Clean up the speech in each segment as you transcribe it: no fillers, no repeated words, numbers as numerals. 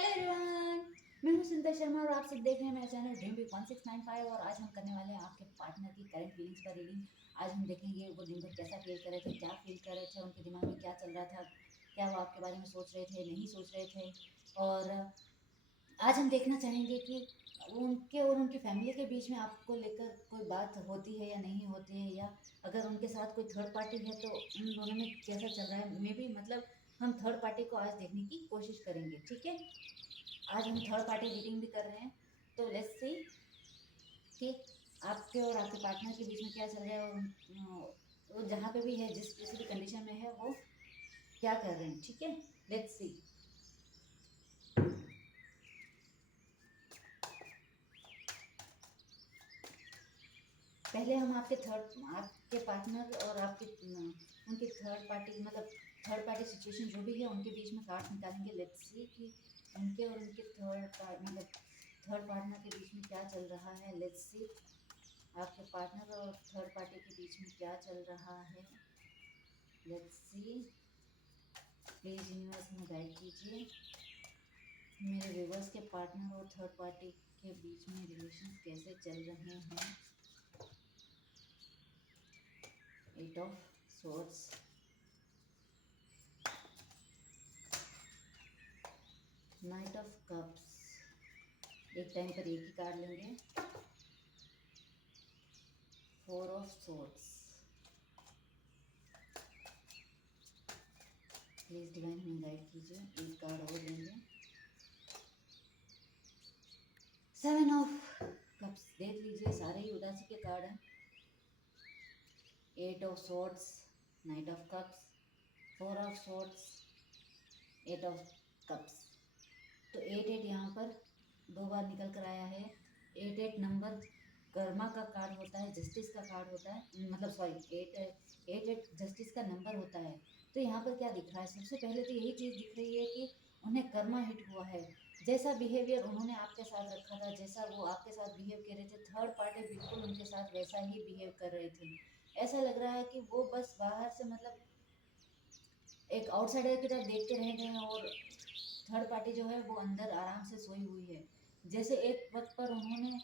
Hello everyone, मैं हूं सुनीता शर्मा और आप सब देख रहे हैं मेरा चैनल ड्रीम बिग 1695। और आज हम करने वाले हैं आपके पार्टनर की करंट फीलिंग्स पर रीडिंग। आज हम देखेंगे वो दिन भर कैसा फील कर रहे थे, क्या फील कर रहे थे, उनके दिमाग में क्या चल रहा था, क्या वो आपके बारे में सोच रहे थे, नहीं सोच रहे थे। और आज हम देखना चाहेंगे कि उनके और उनकी फैमिली के बीच में आपको लेकर कोई बात होती है या नहीं होती है, या अगर उनके साथ कोई थर्ड पार्टी है तो उन दोनों में कैसा चल रहा है। मे बी मतलब हम थर्ड पार्टी को आज देखने की कोशिश करेंगे, ठीक है। आज हम थर्ड पार्टी रीडिंग भी कर रहे हैं, तो लेट्स सी कि आपके और आपके पार्टनर के बीच में क्या चल रहा है, और वो जहाँ पे भी है, जिस किसी भी कंडीशन में है, वो क्या कर रहे हैं, ठीक है। Let's see. पहले हम आपके पार्टनर और आपके उनके थर्ड पार्टी मतलब थर्ड पार्टी सिचुएशन जो भी है उनके बीच में कार्ड्स निकालेंगे। लेट्स सी कि उनके और उनके थर्ड पार्टनर के बीच में क्या चल रहा है। लेट्स सी आपके पार्टनर और थर्ड पार्टी के बीच में क्या चल रहा है। लेट्स सी, प्लीज़ यूनिवर्स में गाइड कीजिए मेरे व्यूवर्स के पार्टनर और थर्ड पार्टी के बीच में रिलेशन कैसे चल रहे हैं। Eight of swords, knight of cups, एक टाइम पर एक ही कार्ड लेंगे। Four of swords, please divine में गाइड कीजिए, एक कार्ड और लेंगे। सेवन ऑफ कप्स, देख लीजिए सारे ही उदासी के कार्ड हैं। Eight of swords, knight of cups, four of swords, eight of cups. तो एट एट यहाँ पर दो बार निकल कर आया है। एट एट नंबर कर्मा का कार्ड होता है, जस्टिस का कार्ड होता है, मतलब सॉरी, एट एट जस्टिस का नंबर होता है। तो यहाँ पर क्या दिख रहा है, सबसे पहले तो यही चीज़ दिख रही है कि उन्हें कर्मा हिट हुआ है। जैसा बिहेवियर उन्होंने आपके साथ रखा था, जैसा वो आपके साथ बिहेव कर रहे थे, थर्ड पार्टी बिल्कुल उनके साथ वैसा ही बिहेव कर रहे थे। ऐसा लग रहा है कि वो बस बाहर से मतलब एक आउटसाइडर की तरफ देखते रह गए हैं, और थर्ड पार्टी जो है वो अंदर आराम से सोई हुई है। जैसे एक वक्त पर उन्होंने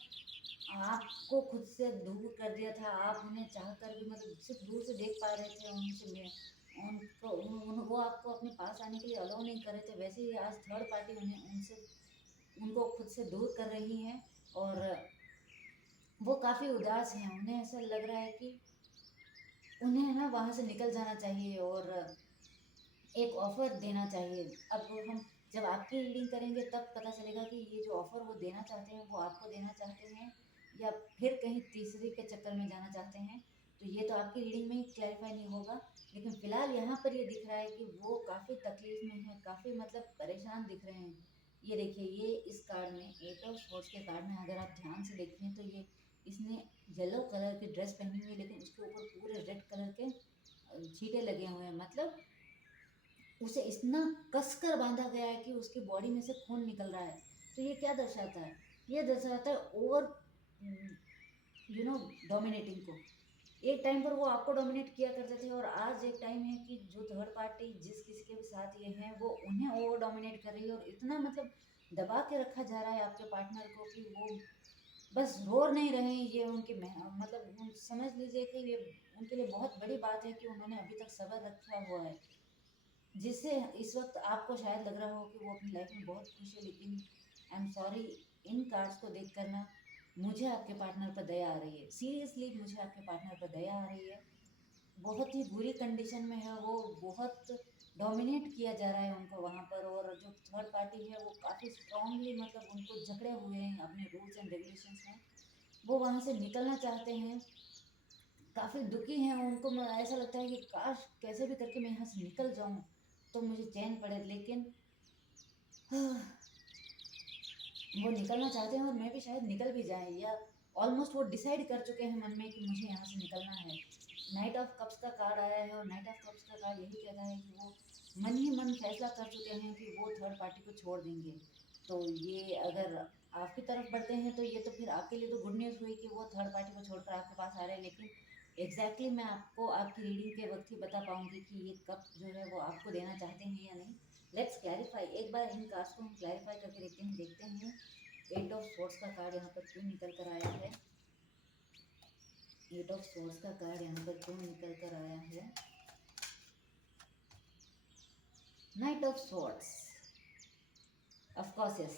आपको खुद से दूर कर दिया था, आप उन्हें चाह कर भी मतलब सिर्फ दूर से देख पा रहे थे, वो आपको अपने पास आने के लिए अलाउ नहीं कर रहे थे। वैसे ही आज थर्ड पार्टी उनको खुद से दूर कर रही है, और वो काफ़ी उदास हैं। उन्हें ऐसा लग रहा है कि उन्हें ना वहाँ से निकल जाना चाहिए और एक ऑफर देना चाहिए। अब हम जब आपकी रीडिंग करेंगे तब पता चलेगा कि ये जो ऑफर वो देना चाहते हैं वो आपको देना चाहते हैं, या फिर कहीं तीसरे के चक्कर में जाना चाहते हैं। तो ये तो आपकी रीडिंग में ही क्लैरिफाई नहीं होगा, लेकिन फिलहाल यहाँ पर ये दिख रहा है कि वो काफ़ी तकलीफ में है, काफ़ी मतलब परेशान दिख रहे हैं। ये देखिए, ये इस कार्ड में, एट ऑफ सोर्ड्स के कार्ड में अगर आप ध्यान से देखें तो ये इसने येलो कलर की ड्रेस पहनी हुई है, लेकिन उसके ऊपर पूरे रेड कलर के छींटे लगे हुए हैं। मतलब उसे इतना कसकर बांधा गया है कि उसकी बॉडी में से खून निकल रहा है। तो ये क्या दर्शाता है, ये दर्शाता है ओवर डोमिनेटिंग को। एक टाइम पर वो आपको डोमिनेट किया करते थे, और आज एक टाइम है कि जो थर्ड पार्टी जिस किसी के भी साथ ये हैं वो उन्हें ओवर डोमिनेट कर रही है, और इतना मतलब दबा के रखा जा रहा है आपके पार्टनर को कि वो बस रोर नहीं रहे हैं। ये मतलब समझ लीजिए कि ये उनके लिए बहुत बड़ी बात है कि उन्होंने अभी तक सब्र रखा हुआ है, जिससे इस वक्त आपको शायद लग रहा हो कि वो अपनी लाइफ में बहुत खुश है। लेकिन I am sorry, in cards को देख कर ना मुझे आपके पार्टनर पर दया आ रही है। सीरियसली मुझे आपके पार्टनर पर दया आ रही है। बहुत ही बुरी कंडीशन में है वो, बहुत डोमिनेट किया जा रहा है उनको वहाँ पर, और जो थर्ड पार्टी है वो काफ़ी स्ट्रांगली मतलब उनको जकड़े हुए हैं अपने रूल्स एंड रेगुलेशंस में। वो वहाँ से निकलना चाहते हैं, काफ़ी दुखी हैं। उनको ऐसा लगता है कि काश कैसे भी करके मैं यहाँ से निकल जाऊँ तो मुझे चैन पड़े, लेकिन वो निकलना चाहते हैं, और मैं भी शायद निकल भी जाए, या ऑलमोस्ट वो डिसाइड कर चुके हैं मन में कि मुझे यहाँ से निकलना है। नाइट ऑफ कप्स का कार्ड आया है, और नाइट ऑफ कप्स का कार्ड यही कहता है कि वो मन ही मन फैसला कर चुके हैं कि वो थर्ड पार्टी को छोड़ देंगे। तो ये अगर आपकी तरफ बढ़ते हैं तो ये तो फिर आपके लिए तो गुड न्यूज़ हुई कि वो थर्ड पार्टी को छोड़कर आपके पास आ रहे हैं। लेकिन एग्जैक्टली मैं आपको आपकी रीडिंग के वक्त ही बता पाऊंगी कि ये कप जो है वो आपको देना चाहते हैं या नहीं। लेट्स क्लैरिफाई, एक बार इन कार्ड्स को हम क्लैरिफाई करके देखते हैं 8 ऑफ स्वॉर्ड्स का कार्ड यहाँ पर क्यों निकल कर आया है। 8 ऑफ स्वॉर्ड्स का कार्ड यहाँ पर क्यों निकल कर आया है। Night of swords, of course yes,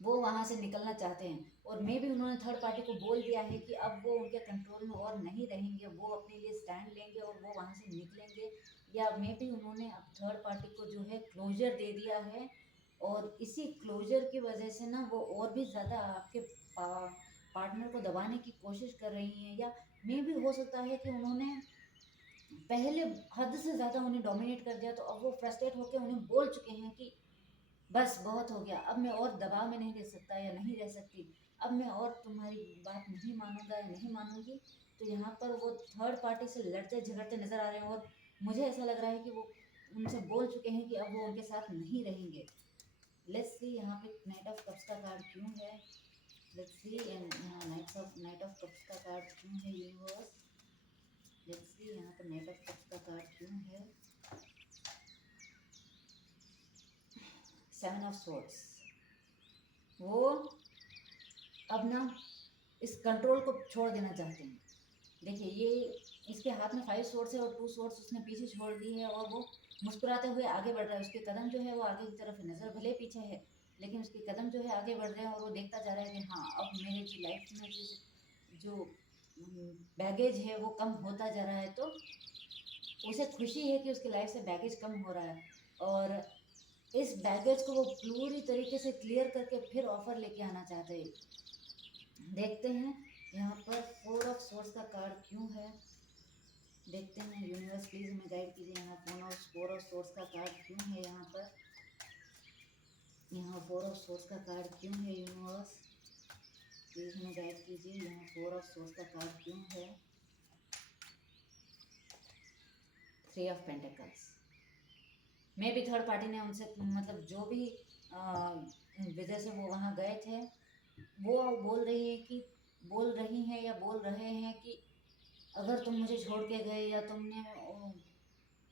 वो वहाँ से निकलना चाहते हैं और मे भी उन्होंने थर्ड पार्टी को बोल दिया है कि अब वो उनके कंट्रोल में और नहीं रहेंगे, वो अपने लिए स्टैंड लेंगे और वो वहाँ से निकलेंगे। या मे भी उन्होंने अब थर्ड पार्टी को जो है क्लोजर दे दिया है और इसी क्लोजर की वजह से ना वो और भी ज़्यादा आपके पार्टनर को दबाने की कोशिश कर रही हैं। या मे भी हो सकता है कि उन्होंने पहले हद से ज़्यादा उन्हें डोमिनेट कर दिया, तो अब वो फ्रस्ट्रेट होकर उन्हें बोल चुके हैं कि बस बहुत हो गया, अब मैं और दबाव में नहीं रह सकता या नहीं रह सकती, अब मैं और तुम्हारी बात नहीं मानूंगा या नहीं मानूंगी। तो यहाँ पर वो थर्ड पार्टी से लड़ते झगड़ते नजर आ रहे हैं और मुझे ऐसा लग रहा है कि वो उनसे बोल चुके हैं कि अब वो उनके साथ नहीं रहेंगे। लेट्स सी यहाँ पे नाइट ऑफ कप्स का कार्ड क्यों है। लेट्स सी एंड यहाँ नाइट ऑफ कप्स का कार्ड क्यों है यूनिवर्स। लेट्स सी यहाँ पर नाइट ऑफ कप्स का कार्ड क्यों है। 7 ऑफ स्वॉर्ड्स, वो अब ना इस कंट्रोल को छोड़ देना चाहते हैं। देखिए ये इसके हाथ में 5 स्वॉर्ड्स है और 2 स्वॉर्ड्स उसने पीछे छोड़ दी है और वो मुस्कुराते हुए आगे बढ़ रहा है। उसके कदम जो है वो आगे की तरफ है, नज़र भले पीछे है लेकिन उसके कदम जो है आगे बढ़ रहे हैं और वो देखता जा रहा है कि हाँ अब मेरे जो लाइफ में जो बैगेज है वो कम होता जा रहा है। तो उसे खुशी है कि उसकी लाइफ से बैगेज कम हो रहा है और इस बैगेज को वो पूरी तरीके से क्लियर करके फिर ऑफर लेके आना चाहते हैं। देखते हैं यहाँ पर 4 ऑफ स्वॉर्ड्स का कार्ड क्यों है। देखते हैं यूनिवर्स प्लीज हमें गाइड कीजिए। यहाँ 4 ऑफ स्वॉर्ड्स का कार्ड क्यों है। यहाँ पर यहाँ 4 ऑफ स्वॉर्ड्स का कार्ड क्यों है यूनिवर्स प्लीज हमें गाइड कीजिए। यहाँ 4 ऑफ स्वॉर्ड्स का कार्ड क्यों है। 3 ऑफ पेंटिकल्स, मे भी थर्ड पार्टी ने उनसे मतलब जो भी वजह से वो वहाँ गए थे वो बोल रही हैं या बोल रहे हैं कि अगर तुम मुझे छोड़ के गए या तुमने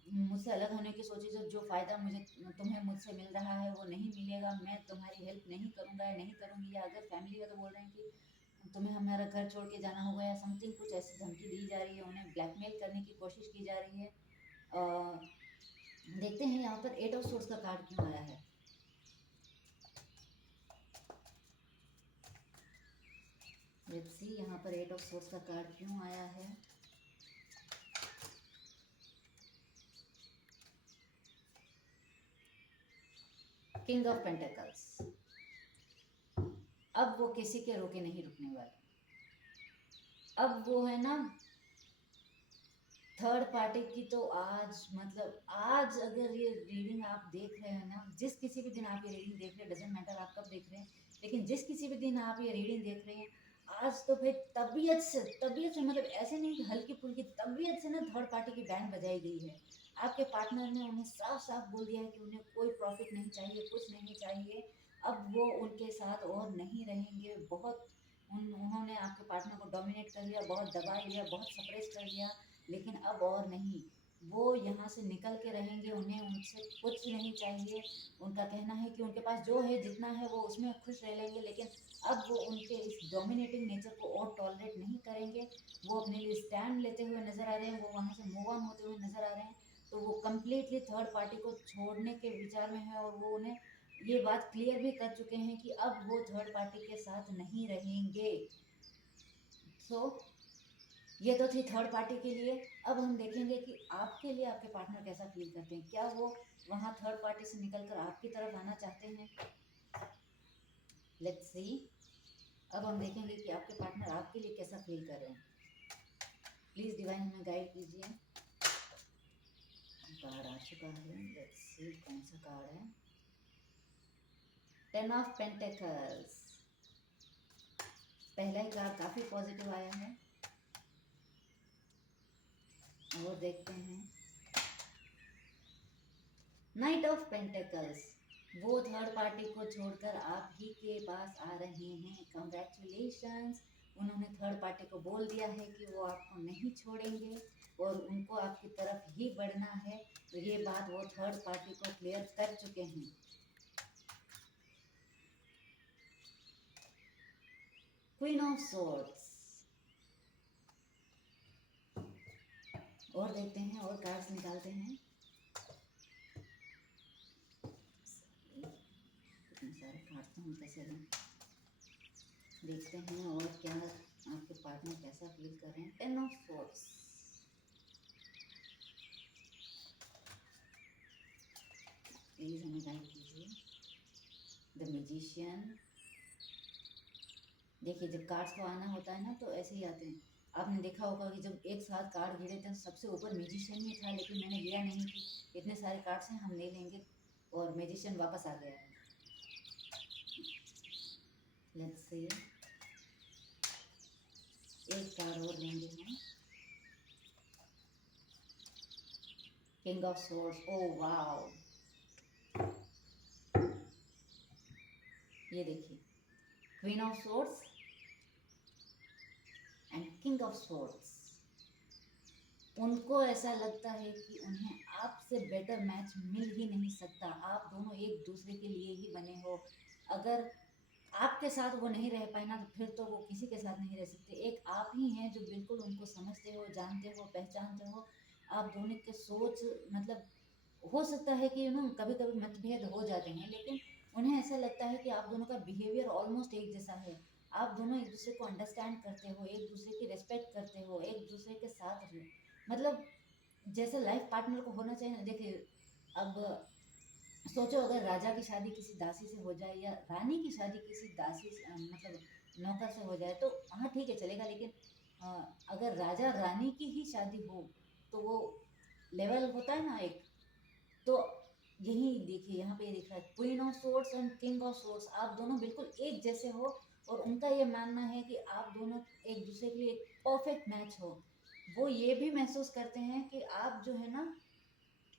मुझसे अलग होने की सोची, जो फ़ायदा तुम्हें मुझसे मिल रहा है वो नहीं मिलेगा, मैं तुम्हारी हेल्प नहीं करूँगा या नहीं करूँगी। या अगर फैमिली है तो बोल रहे हैं कि तुम्हें हमारा घर छोड़ के जाना होगा या समथिंग कुछ ऐसी धमकी दी जा रही है, उन्हें ब्लैकमेल करने की कोशिश की जा रही है। देखते हैं यहाँ पर 8 ऑफ स्वॉर्ड्स का कार्ड क्यों आया है। लेट्स सी यहाँ पर 8 ऑफ स्वॉर्ड्स का कार्ड क्यों आया है। किंग ऑफ पेंटिकल्स, अब वो किसी के रोके नहीं रुकने वाले। अब वो है ना थर्ड पार्टी की तो आज मतलब आज अगर ये रीडिंग आप देख रहे हैं ना, जिस किसी भी दिन आप ये रीडिंग देख रहे हैं, डजेंट मैटर आप कब देख रहे हैं, लेकिन जिस किसी भी दिन आप ये रीडिंग देख रहे हैं आज तो फिर तबीयत से मतलब ऐसे नहीं कि हल्की फुल्की तबीयत से ना थर्ड पार्टी की बैंड बजाई गई है। आपके पार्टनर ने उन्हें साफ साफ बोल दिया है कि उन्हें कोई प्रॉफिट नहीं चाहिए, कुछ नहीं चाहिए, अब वो उनके साथ और नहीं रहेंगे। बहुत उन्होंने आपके पार्टनर को डोमिनेट कर लिया, बहुत दबा लिया, बहुत सप्रेस कर लिया, लेकिन अब और नहीं, वो यहाँ से निकल के रहेंगे, उन्हें उनसे कुछ नहीं चाहिए। उनका कहना है कि उनके पास जो है जितना है वो उसमें खुश रह लेंगे, लेकिन अब वो उनके इस डोमिनेटिंग नेचर को और टॉलरेट नहीं करेंगे। वो अपने लिए स्टैंड लेते हुए नज़र आ रहे हैं, वो वहाँ से मूव ऑन होते हुए नज़र आ रहे हैं। तो वो कम्प्लीटली थर्ड पार्टी को छोड़ने के विचार में है और वो उन्हें ये बात क्लियर भी कर चुके हैं कि अब वो थर्ड पार्टी के साथ नहीं रहेंगे। सो ये तो थी थर्ड पार्टी के लिए। अब हम देखेंगे कि आपके लिए आपके पार्टनर कैसा फील करते हैं, क्या वो वहाँ थर्ड पार्टी से निकलकर आपकी तरफ आना चाहते हैं। लेट्स सी, अब हम देखेंगे कि आपके पार्टनर आपके लिए कैसा फील कर रहे हैं। प्लीज डिवाइन हमें गाइड कीजिए। कार्ड आ चुका है, लेट्स सी कौन सा कार्ड है। 10 ऑफ पेंटिकल्स, पहला ही कार्ड काफी पॉजिटिव आया है और देखते हैं नाइट ऑफ पेंटिकल्स, वो थर्ड पार्टी को छोड़कर आप ही के पास आ रहे हैं। कंग्रेचुलेशंस, उन्होंने थर्ड पार्टी को बोल दिया है कि वो आपको नहीं छोड़ेंगे। और उनको आपकी तरफ ही बढ़ना है, तो ये बात वो थर्ड पार्टी को क्लियर कर चुके हैं। Queen of swords. और देखते हैं, और कार्ड्स निकालते हैं। कितने सारे कार्ड्स तो हम कैसे लें, देखते हैं और क्या आपके पार्टनर कैसा फील कर रहे हैं। 10 ऑफ सोर्ड्स। प्लीज हमें गाइड कीजिए। The magician. देखिए, जब कार्ड्स को आना होता है ना तो ऐसे ही आते हैं। आपने देखा होगा कि जब एक साथ कार्ड गिरे थे सबसे ऊपर मैजिशियन ही था, लेकिन मैंने लिया नहीं कि इतने सारे कार्ड्स हैं हम ले लेंगे, और मैजिशियन वापस आ गया है। लेट्स सी, एक कार्ड और लेंगे हम। King of swords. Oh wow, ये देखिए, queen of swords and king of swords. उनको ऐसा लगता है कि उन्हें आपसे बेटर मैच मिल ही नहीं सकता। आप दोनों एक दूसरे के लिए ही बने हो। अगर आपके साथ वो नहीं रह पाए ना, तो फिर तो वो किसी के साथ नहीं रह सकते। एक आप ही हैं जो बिल्कुल उनको समझते हो, जानते हो, पहचानते हो। आप दोनों के सोच, मतलब हो सकता है कि कभी कभी मतभेद हो जाते हैं, लेकिन उन्हें ऐसा लगता है कि आप दोनों का बिहेवियर ऑलमोस्ट एक जैसा है। आप दोनों एक दूसरे को अंडरस्टैंड करते हो, एक दूसरे की रेस्पेक्ट करते हो, एक दूसरे के साथ मतलब जैसे लाइफ पार्टनर को होना चाहिए। देखिए, अब सोचो अगर राजा की शादी किसी दासी से हो जाए, या रानी की शादी किसी दासी मतलब नौकर से हो जाए, तो हाँ ठीक है चलेगा, लेकिन अगर राजा रानी की ही शादी हो तो वो लेवल होता है ना एक। तो यही देखिए, यहाँ पे ये दिख रहा है queen of swords and king of swords. आप दोनों बिल्कुल एक जैसे हो, और उनका ये मानना है कि आप दोनों एक दूसरे के लिए एक परफेक्ट मैच हो। वो ये भी महसूस करते हैं कि आप जो है ना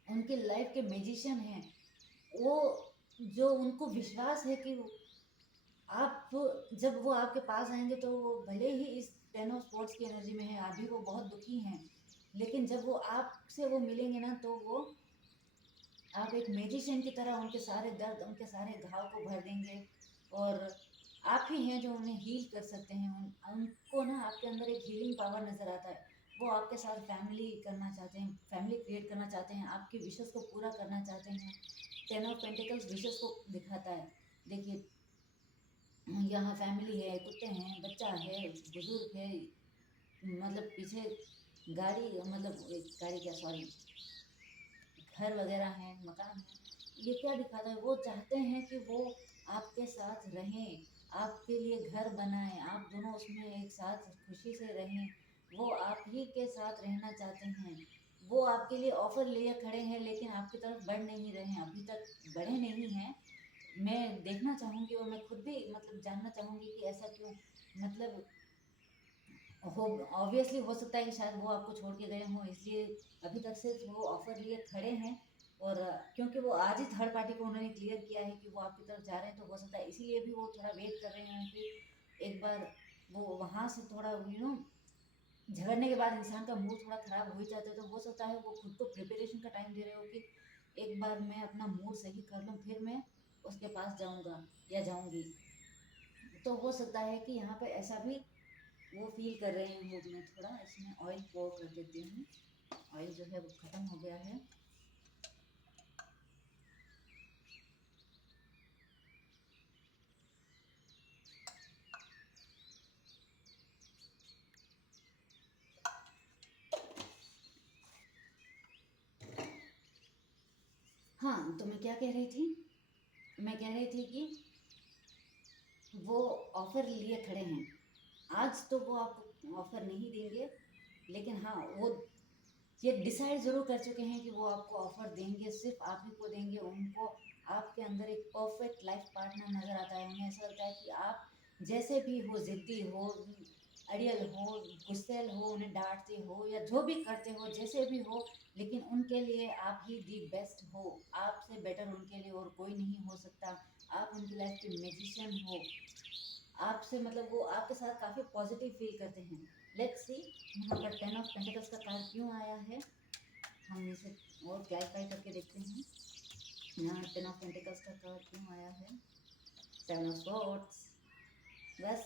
उनकी लाइफ के मैजिशियन हैं। वो जो उनको विश्वास है कि आप, जब वो आपके पास आएंगे तो वो भले ही इस 10 ऑफ स्पोर्ट्स की एनर्जी में है, अभी वो बहुत दुखी हैं, लेकिन जब वो आपसे वो मिलेंगे ना तो वो आप एक मैजिशियन की तरह उनके सारे दर्द, उनके सारे घाव को भर देंगे। और आप ही हैं जो उन्हें हील कर सकते हैं। उनको ना आपके अंदर एक हीलिंग पावर नज़र आता है। वो आपके साथ फैमिली करना चाहते हैं, फैमिली क्रिएट करना चाहते हैं, आपकी विशेस को पूरा करना चाहते हैं। 10 ऑफ पेंटिकल्स विशेस को दिखाता है। देखिए, यहाँ फैमिली है, कुत्ते हैं, बच्चा है, बुजुर्ग है, मतलब पीछे गाड़ी, मतलब गाड़ी क्या, सॉरी, घर वगैरह हैं, मकान है। ये क्या दिखाता है, वो चाहते हैं कि वो आपके साथ रहें, आपके लिए घर बनाएं, आप दोनों उसमें एक साथ खुशी से रहें। वो आप ही के साथ रहना चाहते हैं। वो आपके लिए ऑफर लिए खड़े हैं, लेकिन आपकी तरफ बढ़ नहीं रहे हैं, अभी तक बढ़े नहीं हैं। मैं देखना चाहूँगी और मैं खुद भी मतलब जानना चाहूँगी कि ऐसा क्यों, मतलब हो, ऑब्वियसली हो सकता है कि शायद वो आपको छोड़ के गए हों, इसलिए अभी तक सिर्फ वो ऑफर लिए खड़े हैं। और क्योंकि वो आज ही थर्ड पार्टी को उन्होंने क्लियर किया है कि वो आपकी तरफ जा रहे हैं, तो हो सकता है इसीलिए भी वो थोड़ा वेट कर रहे हैं कि एक बार वो वहाँ से थोड़ा झगड़ने के बाद इंसान का मूड थोड़ा ख़राब हो ही जाता है, तो हो सकता है वो खुद को प्रिपरेशन का टाइम दे रहे हो कि एक बार मैं अपना मूड सही कर लूँ, फिर मैं उसके पास जाऊँगा या जाऊँगी। तो हो सकता है कि यहाँ पे ऐसा भी वो फील कर रहे हैं। वो मैं थोड़ा इसमें ऑयल पोर कर देती हूँ। ऑयल जो है वो ख़त्म हो गया है। हाँ, तो मैं क्या कह रही थी, मैं कह रही थी कि वो ऑफ़र लिए खड़े हैं। आज तो वो आपको ऑफ़र नहीं देंगे, लेकिन हाँ वो ये डिसाइड ज़रूर कर चुके हैं कि वो आपको ऑफ़र देंगे, सिर्फ आप ही को देंगे। उनको आपके अंदर एक परफेक्ट लाइफ पार्टनर नज़र आता है। उन्हें ऐसा लगता है कि आप जैसे भी हो, ज़िद्दी हो, अड़ियल हो, गुस्सैल हो, उन्हें डांटते हो या जो भी करते हो, जैसे भी हो, लेकिन उनके लिए आप ही दी बेस्ट हो। आपसे बेटर उनके लिए और कोई नहीं हो सकता। आप उनकी लाइफ के मैजिशियन हो। आपसे मतलब वो आपके साथ काफ़ी पॉजिटिव फील करते हैं। लेट्स सी यहाँ पर 10 ऑफ पेंटिकल्स का कार्ड क्यों आया है, हम इसे और क्लैरिफाई करके देखते हैं। यहाँ 10 ऑफ पेंटिकल्स का कार्ड क्यों आया है, 7 ऑफ स्वॉर्ड्स। बस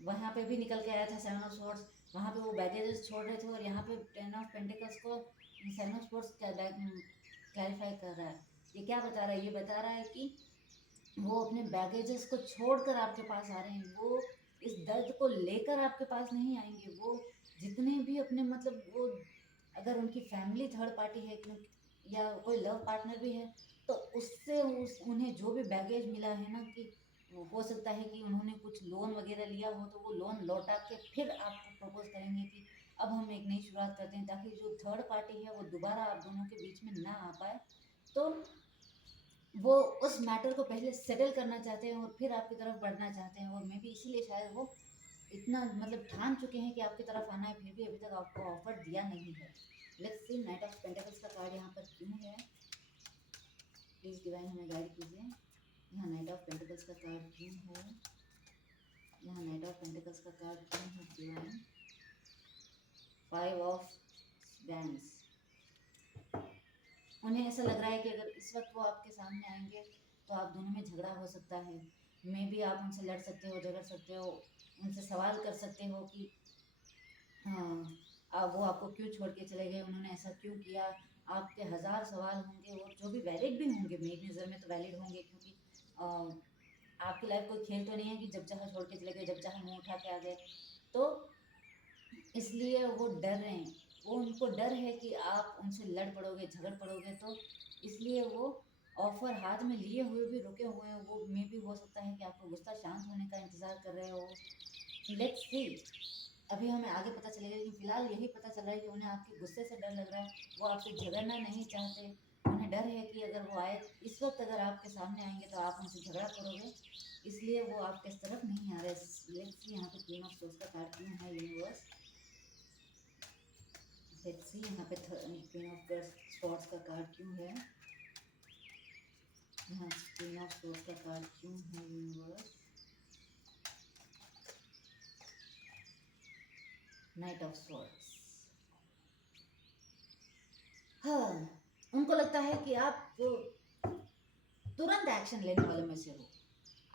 वहाँ पे भी निकल के आया था 7 ऑफ स्वॉर्ड्स, वहाँ पे वो बैगेजेस छोड़ रहे थे और यहाँ पे 10 ऑफ पेंटिकल्स को 7 ऑफ स्वॉर्ड्स क्लैरिफाई कर रहा है। ये क्या बता रहा है, ये बता रहा है कि वो अपने बैगेजेस को छोड़कर आपके पास आ रहे हैं। वो इस दर्द को लेकर आपके पास नहीं आएंगे। वो जितने भी अपने मतलब वो अगर उनकी फैमिली थर्ड पार्टी है या कोई लव पार्टनर भी है तो उससे उन्हें जो भी बैगेज मिला है ना, कि हो सकता है कि उन्होंने कुछ लोन वगैरह लिया हो तो वो लोन लौटा के फिर आपको प्रपोज करेंगे कि अब हम एक नई शुरुआत करते हैं, ताकि जो थर्ड पार्टी है वो दोबारा आप दोनों के बीच में ना आ पाए। तो वो उस मैटर को पहले सेटल करना चाहते हैं और फिर आपकी तरफ बढ़ना चाहते हैं, और मे बी इसीलिए शायद वो इतना मतलब ठान चुके हैं कि आपकी तरफ आना है, फिर भी अभी तक आपको ऑफर दिया नहीं है। Let's see night of pentacles का कार्ड यहाँ पर क्यों है, प्लीज डिवाइन हमें गाइड कीजिए। यहाँ नाइट ऑफ पेंटिकल्स का कार्ड क्यों है, यहाँ नाइट ऑफ पेंटिकल्स का कार्ड क्यों है डिवाइन। 5 of wands. उन्हें ऐसा लग रहा है कि अगर इस वक्त वो आपके सामने आएंगे तो आप दोनों में झगड़ा हो सकता है। मे बी आप उनसे लड़ सकते हो, झगड़ सकते हो, उनसे सवाल कर सकते हो कि हाँ वो आपको क्यों छोड़ के चले गए, उन्होंने ऐसा क्यों किया। आपके हज़ार सवाल होंगे और जो भी वैलिड भी होंगे, मेरी नज़र में तो वैलिड होंगे, क्योंकि आपकी लाइफ कोई खेल तो नहीं है कि जब चाहे छोड़ के चले गए, जब चाहे मुँह उठा के आ गए। तो इसलिए वो डर रहे हैं, वो उनको डर है कि आप उनसे लड़ पड़ोगे, झगड़ पड़ोगे, तो इसलिए वो ऑफर हाथ में लिए हुए भी रुके हुए हैं। वो मे भी हो सकता है कि आपको गुस्सा शांत होने का इंतज़ार कर रहे हो। लेट्स सी, अभी हमें आगे पता चलेगा, लेकिन फिलहाल यही पता चल रहा है कि उन्हें आपके गुस्से से डर लग रहा है। वो आपसे झगड़ना नहीं चाहते, उन्हें डर है कि अगर वो आए इस वक्त, अगर आपके सामने आएंगे तो आप उनसे झगड़ा करोगे, इसलिए वो आपके तरफ नहीं आ रहे। लेट्स सी यहाँ पे क्वीन ऑफ सोर्स का कार्ड क्यों है यूनिवर्स। लेट्स सी यहाँ पे क्वीन ऑफ स्वॉर्ड्स का कार्ड क्यों है, यहाँ क्वीन ऑफ सोर्स का कार्ड क्यों है यूनिवर्स। Night of swords. हाँ, उनको लगता है कि आप तुरंत एक्शन लेने वाले में से हो।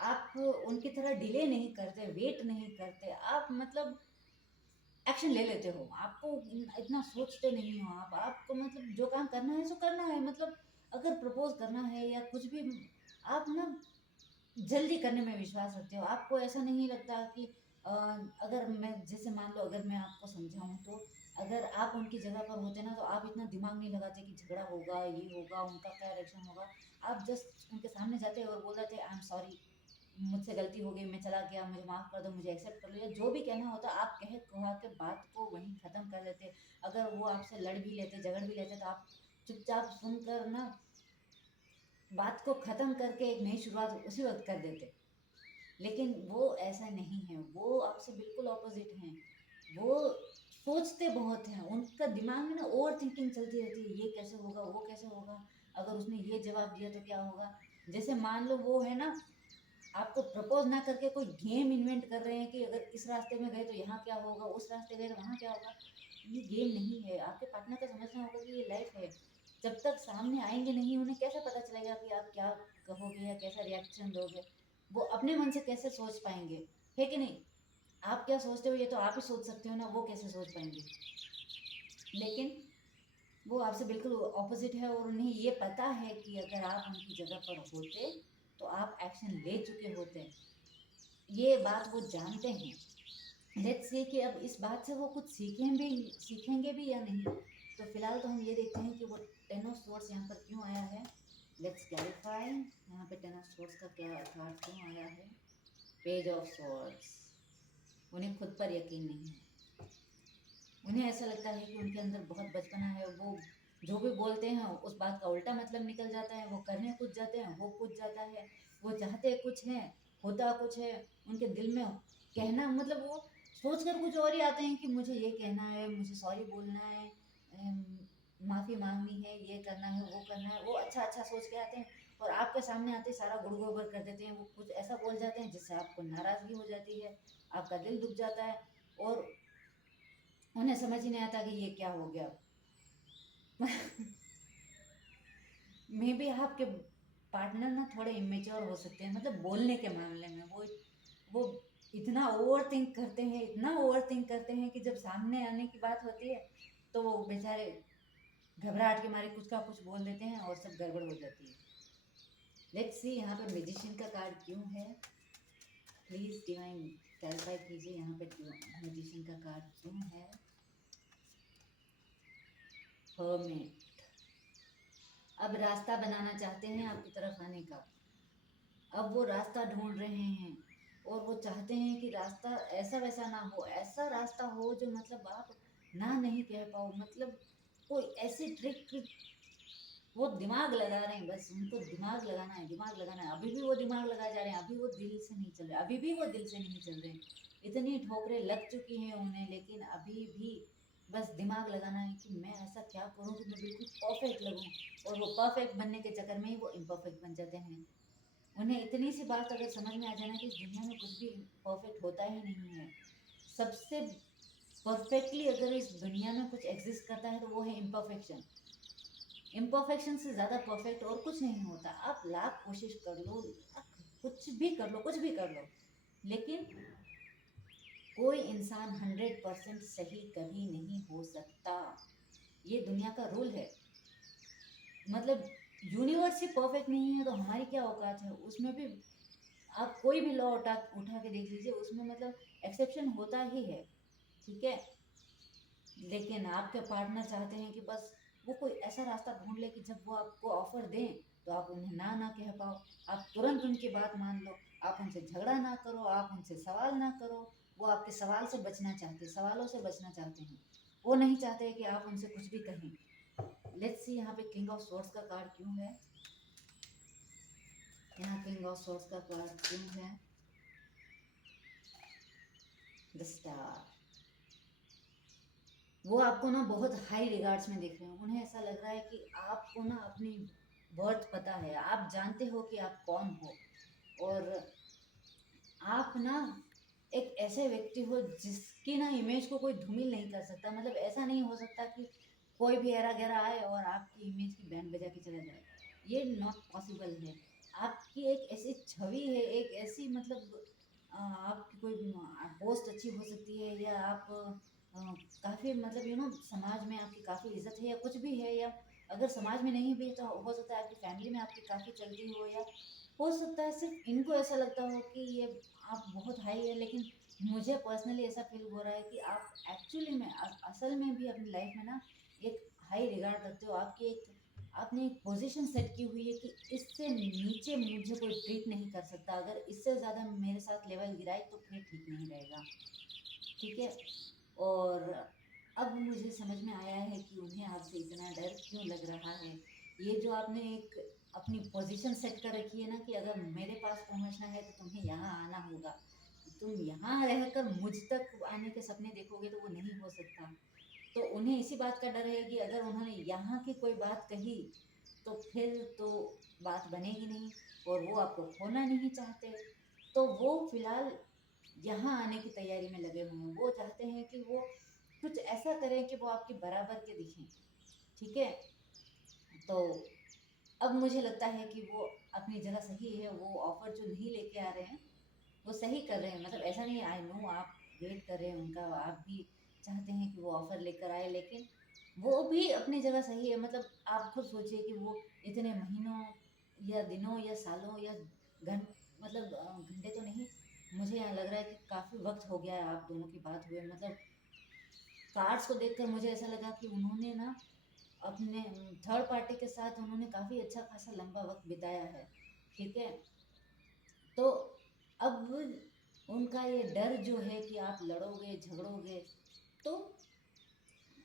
आप उनकी तरह डिले नहीं करते, वेट नहीं करते, आप मतलब एक्शन ले लेते हो। आपको इतना सोचते नहीं हो आप। आपको मतलब जो काम करना है सो करना है। मतलब अगर प्रपोज करना है या कुछ भी, आप ना जल्दी करने में विश्वास रखते हो। आपको ऐसा नहीं लगता कि अगर मैं जैसे मान लो, अगर मैं आपको समझाऊं तो अगर आप उनकी जगह पर होते ना तो आप इतना दिमाग नहीं लगाते कि झगड़ा होगा, ये होगा, उनका क्या रिएक्शन होगा। आप जस्ट उनके सामने जाते और बोल देते आई एम सॉरी, मुझसे गलती हो गई, मैं चला गया, मुझे माफ़ कर दो, मुझे एक्सेप्ट कर लो, या जो भी कहना होता आप कह कहा के बात को वहीं ख़त्म कर देते। अगर वो आपसे लड़ भी लेते, झगड़ भी लेते, तो आप चुपचाप सुनकर ना बात को ख़त्म करके एक नई शुरुआत उसी वक्त कर देते। लेकिन वो ऐसा नहीं है, वो आपसे बिल्कुल ऑपोजिट हैं। वो सोचते बहुत हैं, उनका दिमाग में ना ओवर थिंकिंग चलती रहती है, ये कैसे होगा, वो कैसे होगा, अगर उसने ये जवाब दिया तो क्या होगा। जैसे मान लो वो है ना, आपको प्रपोज ना करके कोई गेम इन्वेंट कर रहे हैं कि अगर इस रास्ते में गए तो यहाँ क्या होगा, उस रास्ते गए तो वहाँ क्या होगा। ये गेम नहीं है। आपके पार्टनर को समझना होगा कि ये लाइफ है। जब तक सामने आएंगे नहीं, उन्हें कैसे पता चलेगा कि आप क्या कहोगे या कैसा रिएक्शन दोगे। वो अपने मन से कैसे सोच पाएंगे, है कि नहीं। आप क्या सोचते हो ये तो आप ही सोच सकते हो ना, वो कैसे सोच पाएंगे। लेकिन वो आपसे बिल्कुल ऑपोजिट है, और उन्हें ये पता है कि अगर आप उनकी जगह पर होते तो आप एक्शन ले चुके होते। ये बात वो जानते हैं। लेट्स से कि अब इस बात से वो कुछ सीखेंगे भी या नहीं। तो फिलहाल तो हम ये देखते हैं कि वो 10 ऑफ स्वॉर्ड्स यहाँ पर क्यों आया है। लेट्स क्लैरिफाई, यहाँ पे 10 ऑफ स्वॉर्ड्स का क्या कार्ड क्यों आया है। Page of swords. उन्हें खुद पर यकीन नहीं है। उन्हें ऐसा लगता है कि उनके अंदर बहुत बचपना है। वो जो भी बोलते हैं उस बात का उल्टा मतलब निकल जाता है। वो करने कुछ जाते हैं, वो कुछ जाता है। वो चाहते कुछ है, होता कुछ है। उनके दिल में कहना मतलब वो सोच कर कुछ और ही आते हैं कि मुझे ये कहना है, मुझे सॉरी बोलना है, माफ़ी मांगनी है, ये करना है, वो करना है, वो अच्छा अच्छा सोच के आते हैं और आपके सामने आते ही सारा गुड़ गोबर कर देते हैं। वो कुछ ऐसा बोल जाते हैं जिससे आपको नाराज़गी हो जाती है, आपका दिल दुख जाता है और उन्हें समझ ही नहीं आता कि ये क्या हो गया। मे बी आपके पार्टनर ना थोड़े इमेच्योर हो सकते हैं, मतलब बोलने के मामले में वो इतना ओवर थिंक करते हैं, इतना ओवर थिंक करते हैं कि जब सामने आने की बात होती है तो वो बेचारे घबराहट के मारे कुछ का कुछ बोल देते हैं और सब गड़बड़ हो जाती है। लेट्स सी यहाँ पे मैजिशियन का कार्ड क्यों है, प्लीज डिवाइन क्लैरिफाई कीजिए यहाँ पे क्यों मैजिशियन का कार्ड क्यों है। हर्मिट अब रास्ता बनाना चाहते हैं आपकी तरफ आने का, अब वो रास्ता ढूंढ रहे हैं और वो चाहते हैं कि रास्ता ऐसा वैसा ना हो, ऐसा रास्ता हो जो मतलब आप ना नहीं कह पाओ, मतलब कोई ऐसी ट्रिक। वो दिमाग लगा रहे हैं, बस उनको दिमाग लगाना है, दिमाग लगाना है। अभी भी वो दिमाग लगा जा रहे हैं, अभी वो दिल से नहीं चल रहे, अभी भी वो दिल से नहीं चल रहे। इतनी ठोकरें लग चुकी हैं उन्हें, लेकिन अभी भी बस दिमाग लगाना है कि मैं ऐसा क्या करूं कि मैं बिल्कुल परफेक्ट लगूं। और वो परफेक्ट बनने के चक्कर में ही वो इम्परफेक्ट बन जाते हैं। उन्हें इतनी सी बात अगर समझ में आ जाए ना कि इस दुनिया में कुछ भी परफेक्ट होता ही नहीं है। सबसे परफेक्टली अगर इस दुनिया में कुछ एग्जिस्ट करता है तो वो है इम्परफेक्शन। इम्परफेक्शन से ज़्यादा परफेक्ट और कुछ नहीं होता। आप लाख कोशिश कर लो, लाख कुछ भी कर लो, कुछ भी कर लो, लेकिन कोई इंसान 100% सही कभी नहीं हो सकता। ये दुनिया का रूल है। मतलब यूनिवर्स ही परफेक्ट नहीं है तो हमारी क्या औकात है उसमें भी। आप कोई भी लॉ उठा उठा के देख लीजिए, उसमें मतलब एक्सेप्शन होता ही है, ठीक है। लेकिन आपके पार्टनर चाहते हैं कि बस वो कोई ऐसा रास्ता ढूंढ ले कि जब वो आपको ऑफर दें तो आप उन्हें ना ना कह पाओ, आप तुरंत उनकी बात मान लो, आप उनसे झगड़ा ना करो, आप उनसे सवाल ना करो। वो आपके सवाल से बचना चाहते, सवालों से बचना चाहते हैं। वो नहीं चाहते कि आप उनसे कुछ भी कहें। लेट्स सी यहाँ पे किंग ऑफ सोर्ड्स का कार्ड क्यों है, यहाँ किंग ऑफ सोर्ड्स का कार्ड क्यों है। द स्टार, वो आपको ना बहुत हाई रिगार्ड्स में देख रहे हैं। उन्हें ऐसा लग रहा है कि आपको ना अपनी वर्थ पता है, आप जानते हो कि आप कौन हो और आप ना एक ऐसे व्यक्ति हो जिसकी ना इमेज को कोई धूमिल नहीं कर सकता। मतलब ऐसा नहीं हो सकता कि कोई भी ऐरा गैरा आए और आपकी इमेज की बैंड बजा के चला जाए, ये नॉट पॉसिबल है। आपकी एक ऐसी छवि है, एक ऐसी मतलब आपकी कोई पोस्ट अच्छी हो सकती है, या आप काफ़ी मतलब समाज में आपकी काफ़ी इज्जत है या कुछ भी है, या अगर समाज में नहीं भी तो हो सकता है आपकी फैमिली में आपकी काफ़ी चलती हो, या हो सकता है सिर्फ इनको ऐसा लगता हो कि ये आप बहुत हाई है। लेकिन मुझे पर्सनली ऐसा फील हो रहा है कि आप एक्चुअली में असल में भी अपनी लाइफ में ना एक हाई रिगार्ड रखते हो। आपकी एक आपने एक पोजीशन सेट की हुई है कि इससे नीचे मुझे कोई ट्रीट नहीं कर सकता, अगर इससे ज़्यादा मेरे साथ लेवल गिराए तो फिर ठीक नहीं रहेगा, ठीक है। और अब मुझे समझ में आया है कि उन्हें आपसे इतना डर क्यों लग रहा है। ये जो आपने एक अपनी पोजीशन सेट कर रखी है ना कि अगर मेरे पास पहुंचना है तो तुम्हें यहाँ आना होगा, तुम यहाँ रहकर मुझ तक आने के सपने देखोगे तो वो नहीं हो सकता। तो उन्हें इसी बात का डर है कि अगर उन्होंने यहाँ की कोई बात कही तो फिर तो बात बनेगी नहीं, और वो आपको खोना नहीं चाहते। तो वो फिलहाल यहाँ आने की तैयारी में लगे हुए हैं। वो चाहते हैं कि वो कुछ ऐसा करें कि वो आपके बराबर के दिखें, ठीक है। तो अब मुझे लगता है कि वो अपनी जगह सही है। वो ऑफर जो नहीं लेके आ रहे हैं वो सही कर रहे हैं। मतलब ऐसा नहीं, आई नो आप वेट कर रहे हैं उनका, आप भी चाहते हैं कि वो ऑफर लेकर आए, लेकिन वो भी अपनी जगह सही है। मतलब आप खुद सोचिए कि वो इतने महीनों या दिनों या सालों या घंट मतलब घंटे तो नहीं, मुझे यहाँ लग रहा है कि काफ़ी वक्त हो गया है आप दोनों की बात हुए। मतलब कार्ड्स को देखकर मुझे ऐसा लगा कि उन्होंने ना अपने थर्ड पार्टी के साथ उन्होंने काफ़ी अच्छा खासा लंबा वक्त बिताया है, ठीक है। तो अब उनका ये डर जो है कि आप लड़ोगे झगड़ोगे, तो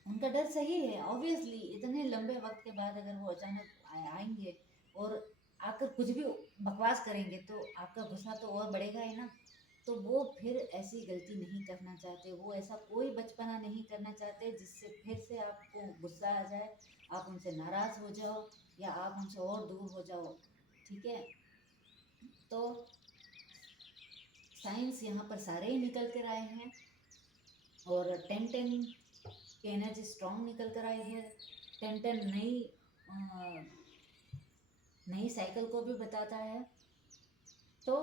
उनका डर सही है। ऑब्वियसली इतने लंबे वक्त के बाद अगर वो अचानक आएंगे और आकर कुछ भी बकवास करेंगे तो आपका गुस्सा तो और बढ़ेगा ही ना। तो वो फिर ऐसी गलती नहीं करना चाहते, वो ऐसा कोई बचपना नहीं करना चाहते जिससे फिर से आपको गुस्सा आ जाए, आप उनसे नाराज़ हो जाओ या आप उनसे और दूर हो जाओ, ठीक है। तो साइंस यहाँ पर सारे ही निकल कर आए हैं और 10-10 की एनर्जी स्ट्रॉन्ग निकल कर आई है। 10-10 नई साइकिल को भी बताता है। तो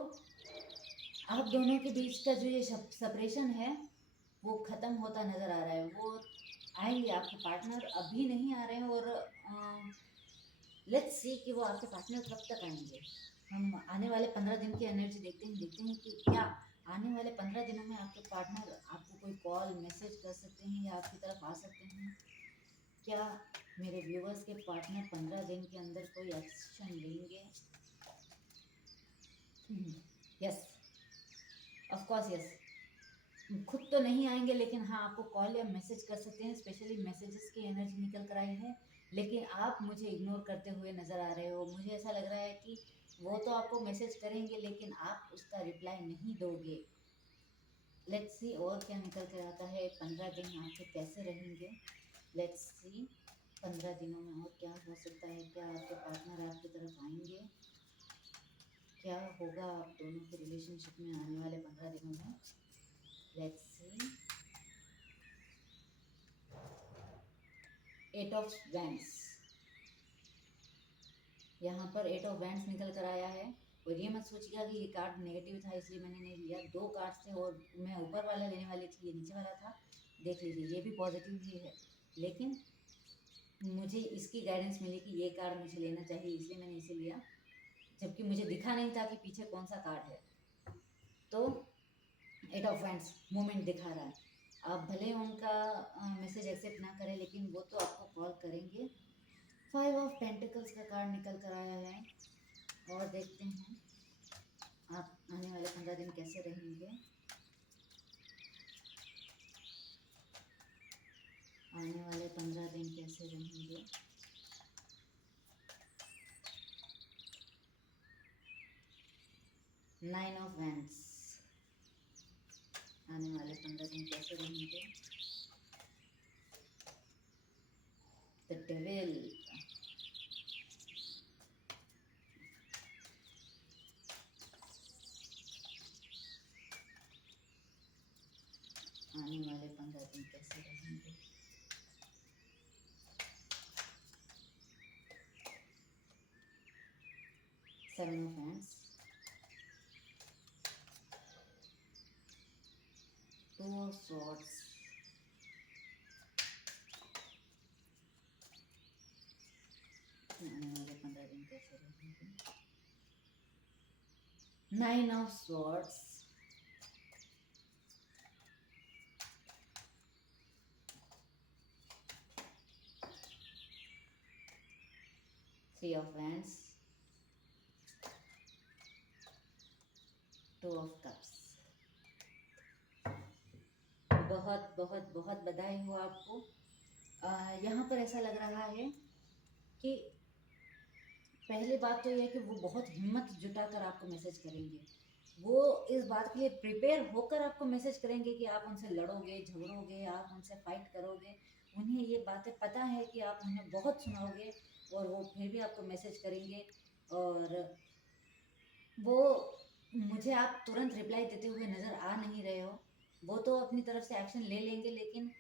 आप दोनों के बीच का जो ये सेपरेशन है वो ख़त्म होता नज़र आ रहा है। वो आएंगे, आपके पार्टनर अभी नहीं आ रहे हैं और लेट्स सी कि वो आपके पार्टनर कब तक आएंगे। हम आने वाले 15 दिन की एनर्जी देखते हैं कि क्या आने वाले 15 दिनों में आपके पार्टनर आपको कोई कॉल मैसेज कर सकते हैं या आपकी तरफ आ सकते हैं। क्या मेरे व्यूवर्स के पार्टनर 15 दिन के अंदर कोई एक्शन लेंगे? Yes, of course yes. खुद तो नहीं आएंगे लेकिन हाँ आपको कॉल या मैसेज कर सकते हैं। स्पेशली मैसेजेस की एनर्जी निकल कर आई है, लेकिन आप मुझे इग्नोर करते हुए नज़र आ रहे हो। मुझे ऐसा लग रहा है कि वो तो आपको मैसेज करेंगे लेकिन आप उसका रिप्लाई नहीं दोगे। लेट्स सी और क्या निकल कर आता है। 15 दिन आपके कैसे रहेंगे, लेट्स सी 15 दिनों में और क्या हो सकता है। क्या आपके पार्टनर आपकी तरफ आएंगे? क्या होगा आप दोनों के रिलेशनशिप में आने वाले 15 दिनों में? Let's see. 8 ऑफ वैंड्स, यहाँ पर 8 ऑफ वैंड्स निकल कर आया है। और ये मत सोचिएगा कि ये कार्ड नेगेटिव था इसलिए मैंने नहीं लिया। 2 कार्ड्स थे और मैं ऊपर वाला लेने वाली थी, ये नीचे वाला था। देख लीजिए, ये भी पॉजिटिव ही है, लेकिन मुझे इसकी गाइडेंस मिली कि ये कार्ड मुझे लेना चाहिए, इसलिए मैंने इसे लिया, जबकि मुझे दिखा नहीं था कि पीछे कौन सा कार्ड है। तो 8 ऑफ वैंड्स मूवमेंट दिखा रहा है। आप भले उनका मैसेज एक्सेप्ट ना करें लेकिन वो तो आपको कॉल करेंगे। 5 ऑफ पेंटिकल्स का कार्ड निकल कर आया है और देखते हैं आप आने वाले 15 दिन कैसे रहेंगे। आने वाले 15 दिन कैसे रहेंगे। नाइन ऑफ वैंड्स, आने वाले 15 दिन कैसे रहेंगे। द डेविल, आने वाले 15 दिन कैसे रहेंगे। Seven of hands, two of swords, आने वाले 15 दिन कैसे रहेंगे। Nine of swords, three of hands, two of cups. बहुत बहुत बहुत बधाई हो आपको। यहाँ पर ऐसा लग रहा है कि पहली बात तो यह है कि वो बहुत हिम्मत जुटाकर आपको मैसेज करेंगे। वो इस बात के लिए प्रिपेयर होकर आपको मैसेज करेंगे कि आप उनसे लड़ोगे, झगड़ोगे, आप उनसे फाइट करोगे। उन्हें ये बातें पता है कि आप उन्हें बहुत सुनाओगे और वो फिर भी आपको मैसेज करेंगे। और वो मुझे आप तुरंत रिप्लाई देते हुए नज़र आ नहीं रहे हो। वो तो अपनी तरफ से एक्शन ले लेंगे लेकिन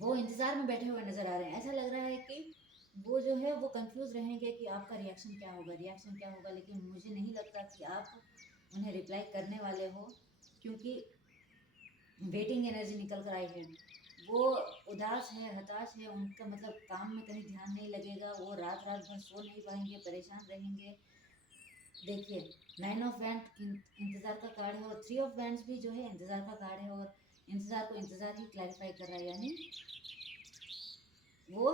वो इंतज़ार में बैठे हुए नज़र आ रहे हैं। ऐसा लग रहा है कि वो जो है वो कंफ्यूज रहेंगे कि आपका रिएक्शन क्या होगा, रिएक्शन क्या होगा। लेकिन मुझे नहीं लगता कि आप उन्हें रिप्लाई करने वाले हो, क्योंकि वेटिंग एनर्जी निकल कर आई है। वो उदास है, हताश है, उनका मतलब काम में कहीं ध्यान नहीं लगेगा। वो रात रात भर सो नहीं पाएंगे, परेशान रहेंगे। देखिए, नाइन ऑफ वैंड इंतज़ार का कार्ड है और थ्री ऑफ वैंड्स भी जो है इंतज़ार का कार्ड है और इंतज़ार को इंतज़ार ही क्लैरिफाई कर रहा है। यानी वो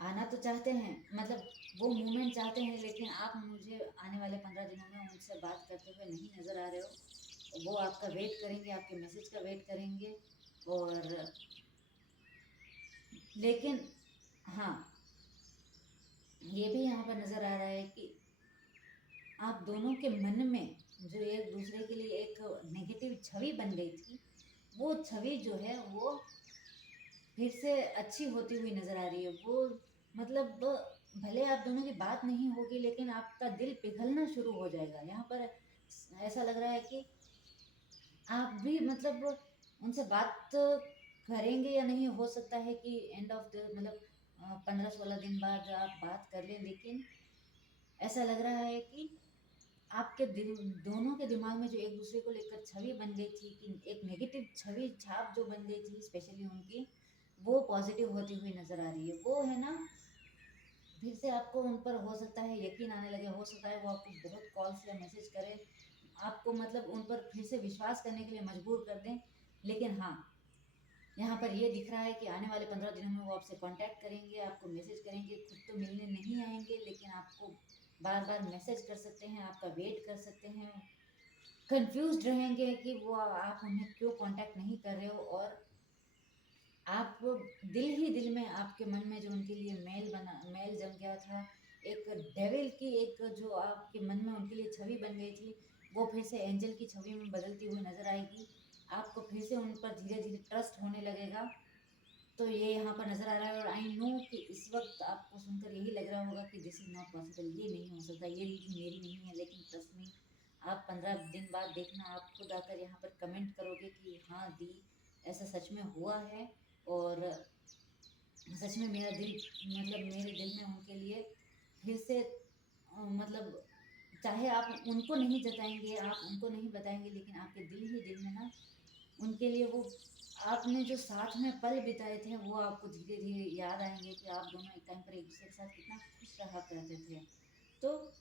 आना तो चाहते हैं, मतलब वो मूवमेंट चाहते हैं, लेकिन आप मुझे आने वाले 15 दिनों में उनसे बात करते हुए नहीं नज़र आ रहे हो। वो आपका वेट करेंगे, आपके मैसेज का वेट करेंगे। और लेकिन हाँ, ये भी यहाँ पर नज़र आ रहा है कि आप दोनों के मन में जो एक दूसरे के लिए एक नेगेटिव छवि बन गई थी, वो छवि जो है वो फिर से अच्छी होती हुई नज़र आ रही है। वो मतलब भले आप दोनों की बात नहीं होगी लेकिन आपका दिल पिघलना शुरू हो जाएगा। यहाँ पर ऐसा लग रहा है कि आप भी मतलब उनसे बात करेंगे या नहीं, हो सकता है कि एंड ऑफ द मतलब 15-16 दिन बाद आप बात कर लें, लेकिन ऐसा लग रहा है कि आपके दिल दोनों के दिमाग में जो एक दूसरे को लेकर छवि बन गई थी, कि एक नेगेटिव छवि छाप जो बन गई थी स्पेशली उनकी, वो पॉजिटिव होती हुई नज़र आ रही है। वो है ना, फिर से आपको उन पर हो सकता है यकीन आने लगे, हो सकता है वो आपको बहुत कॉल्स या मैसेज करें, आपको मतलब उन पर फिर से विश्वास करने के लिए मजबूर कर दें। लेकिन हाँ, यहाँ पर ये दिख रहा है कि आने वाले 15 दिनों में वो आपसे कांटेक्ट करेंगे, आपको मैसेज करेंगे, खुद तो मिलने नहीं आएंगे लेकिन आपको बार बार मैसेज कर सकते हैं, आपका वेट कर सकते हैं, कंफ्यूज रहेंगे कि वो आप उन्हें क्यों कांटेक्ट नहीं कर रहे हो, और आप दिल ही दिल में आपके मन में जो उनके लिए मेल जम गया था, एक डेविल की एक जो आपके मन में उनके लिए छवि बन गई थी, वो फिर से एंजल की छवि में बदलती हुई नजर आएगी। आपको फिर से उन पर धीरे धीरे ट्रस्ट होने लगेगा। तो ये यहाँ पर नज़र आ रहा है, और आई नो कि इस वक्त आपको सुनकर यही लग रहा होगा कि दिस इज़ नॉट पॉसिबल, ये नहीं हो सकता, ये रीडिंग मेरी नहीं है। लेकिन ट्रस्ट मी, आप 15 दिन बाद देखना, आप खुद आकर यहाँ पर कमेंट करोगे कि हाँ दी, ऐसा सच में हुआ है। और सच में मेरा दिल मतलब मेरे दिल में उनके लिए फिर से मतलब, चाहे आप उनको नहीं जताएंगे, आप उनको नहीं बताएंगे, लेकिन आपके दिल ही दिल में ना उनके लिए वो आपने जो साथ में पल बिताए थे वो आपको धीरे धीरे याद आएंगे कि आप दोनों एक टाइम पर एक दूसरे के साथ कितना खुश रहा करते थे। तो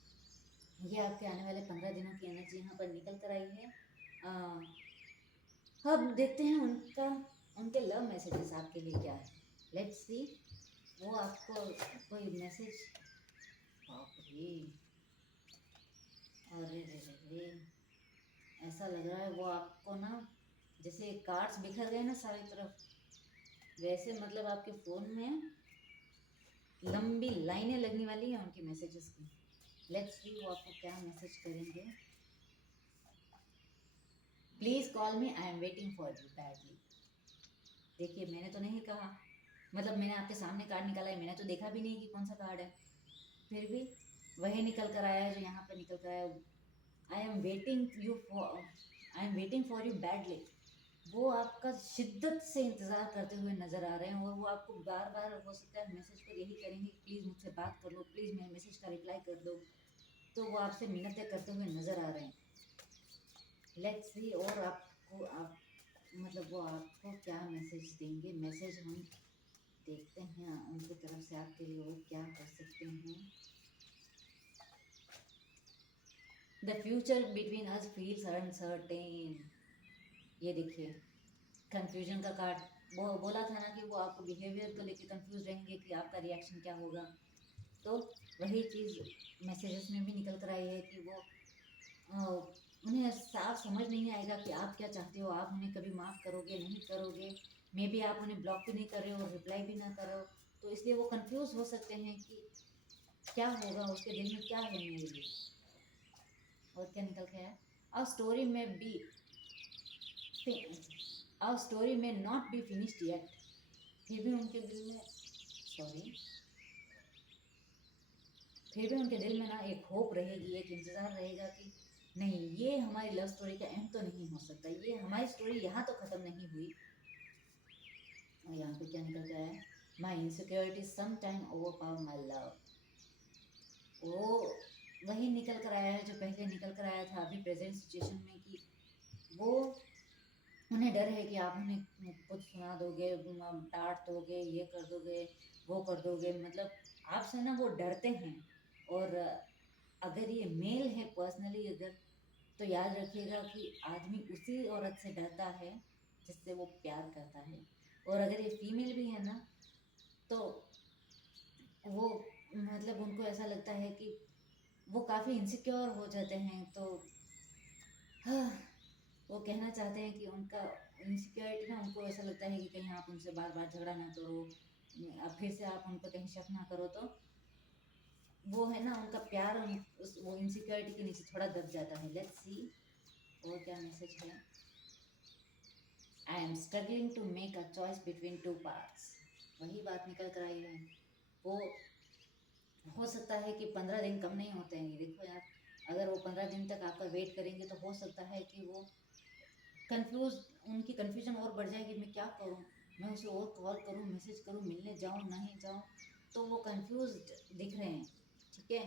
ये आपके आने वाले 15 दिनों की एनर्जी यहाँ पर निकल कर आई है। अब देखते हैं उनके लव मैसेजेस आपके लिए क्या है। लेट्स सी, वो आपको कोई मैसेज, बाप रे, अरे रे रे रे, ऐसा लग रहा है वो आपको ना, जैसे कार्ड्स बिखर गए ना सारी तरफ, वैसे मतलब आपके फ़ोन में लंबी लाइनें लगने वाली हैं उनके मैसेजेस की। लेट्स सी वो आपको क्या मैसेज करेंगे। Please call me, I am waiting for you badly. देखिए, मैंने तो नहीं कहा, मतलब मैंने आपके सामने कार्ड निकाला है, मैंने तो देखा भी नहीं कि कौन सा कार्ड है, फिर भी वही निकल कर आया है जो यहाँ पर निकल कर आया। I am waiting for you badly. वो आपका शिद्दत से इंतज़ार करते हुए नज़र आ रहे हैं, और वो आपको बार बार हो सकता है मैसेज पर यही करेंगे, प्लीज़ मुझसे बात कर लो, प्लीज़ मेरे मैसेज का रिप्लाई कर दो। तो वो आपसे मिन्नतें करते हुए नज़र आ रहे हैं। लेट्स सी, और आपको आप मतलब वो आपको क्या मैसेज देंगे। मैसेज हम देखते हैं उनकी तरफ से आपके लिए वो क्या कर सकते हैं। The future between us feels uncertain. ये देखिए, कंफ्यूजन का कार्ड। वो बोला था ना कि वो आपको बिहेवियर को लेके कंफ्यूज रहेंगे कि आपका रिएक्शन क्या होगा। तो वही चीज़ मैसेजेस में भी निकल कर आई है कि वो उन्हें साफ समझ नहीं आएगा कि आप क्या चाहते हो, आप उन्हें कभी माफ़ करोगे नहीं करोगे, मे बी आप उन्हें ब्लॉक भी नहीं कर रहे हो और रिप्लाई भी ना करो। तो इसलिए वो कंफ्यूज हो सकते हैं कि क्या होगा, उसके दिल में क्या है मेरे लिए। और क्या निकल के आया, आवर स्टोरी में बी आवर स्टोरी में नॉट बी फिनिश्ड येट। फिर भी उनके दिल में, सॉरी, फिर भी उनके दिल में ना एक होप रहेगी, एक इंतज़ार रहेगा कि नहीं, ये हमारी लव स्टोरी का एंड तो नहीं हो सकता, ये हमारी स्टोरी यहाँ तो ख़त्म नहीं हुई। और यहाँ पे क्या निकल गया है, my insecurity sometimes overpower my love. वो वही निकल कर आया है जो पहले निकल कर आया था अभी प्रेजेंट सिचुएशन में, कि वो उन्हें डर है कि आप उन्हें कुछ सुना दोगे, डांट दोगे, ये कर दोगे, वो कर दोगे, मतलब आपसे ना वो डरते हैं। और अगर ये मेल है पर्सनली, अगर, तो याद रखिएगा कि आदमी उसी औरत से डरता है जिससे वो प्यार करता है। और अगर ये फीमेल भी है ना, तो वो मतलब उनको ऐसा लगता है कि वो काफ़ी इनसिक्योर हो जाते हैं। तो हाँ, वो कहना चाहते हैं कि उनका इनसिक्योरिटी ना, उनको ऐसा लगता है कि कहीं आप उनसे बार बार झगड़ा ना करो, अब फिर से आप उन पर कहीं शक ना करो, तो वो है ना उनका प्यार वो इनसिक्योरिटी के नीचे थोड़ा दब जाता है। लेट्स सी और क्या मैसेज है। I am struggling to make a choice between two paths. वही बात निकल कर आई है। वो हो सकता है कि 15 दिन कम नहीं होते हैं। देखो यार, अगर वो 15 दिन तक आपका वेट करेंगे तो हो सकता है कि वो कंफ्यूज, उनकी कन्फ्यूजन और बढ़ जाएगी, मैं क्या करूँ, मैं उसे और कॉल करूँ, मैसेज करूँ, मिलने जाऊँ नहीं जाऊँ, तो वो कंफ्यूज दिख रहे हैं। ठीक है,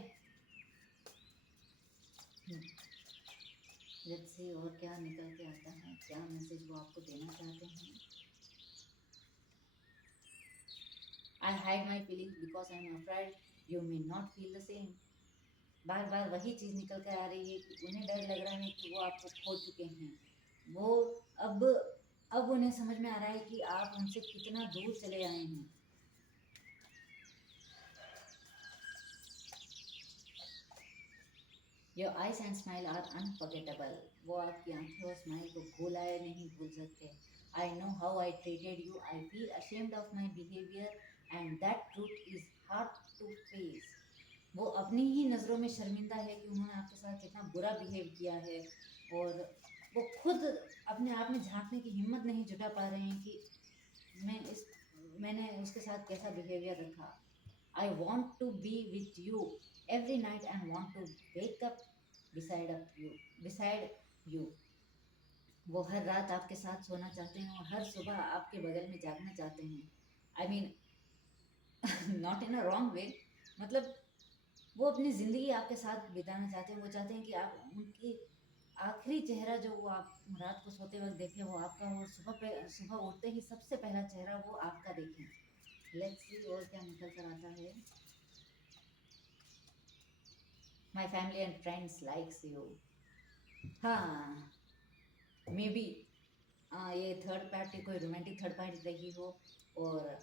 लेट्स सी और क्या निकल के आता है, क्या मैसेज वो आपको देना चाहते हैं। I hide my feeling because I am afraid you may not feel the same. बार बार वही चीज़ निकल कर आ रही है कि उन्हें डर लग रहा है कि वो आपको खो चुके हैं। वो अब अब उन्हें समझ में आ रहा है कि आप उनसे कितना दूर चले आए हैं। Your eyes and smile are unforgettable. वो आपकी आंखें और स्माइल को भूलाए नहीं भूल सकते। I know how I treated you, I feel ashamed of my behaviour and that truth is hard to face. वो अपनी ही नज़रों में शर्मिंदा है कि उन्होंने आपके साथ कितना बुरा बिहेव किया है, और वो खुद अपने आप में झांकने की हिम्मत नहीं जुटा पा रहे हैं कि मैंने उसके साथ कैसा बिहेवियर रखा। I want to be with you every night and want to wake up beside you. वो हर रात आपके साथ सोना चाहते हैं और हर सुबह आपके बगल में जागना चाहते हैं। I mean not in a wrong way, मतलब वो अपनी ज़िंदगी आपके साथ बिताना चाहते हैं। वो चाहते हैं कि आप उनकी आखिरी चेहरा जो वो आप रात को सोते वक्त देखें वो आपका हो, सुबह उठते ही सबसे पहला चेहरा वो आपका देखें। लेट्स सी और क्या निकल कर आता है। My family and friends likes you. हाँ, मे बी ये थर्ड पार्टी कोई रोमांटिक थर्ड पार्टी रही हो, और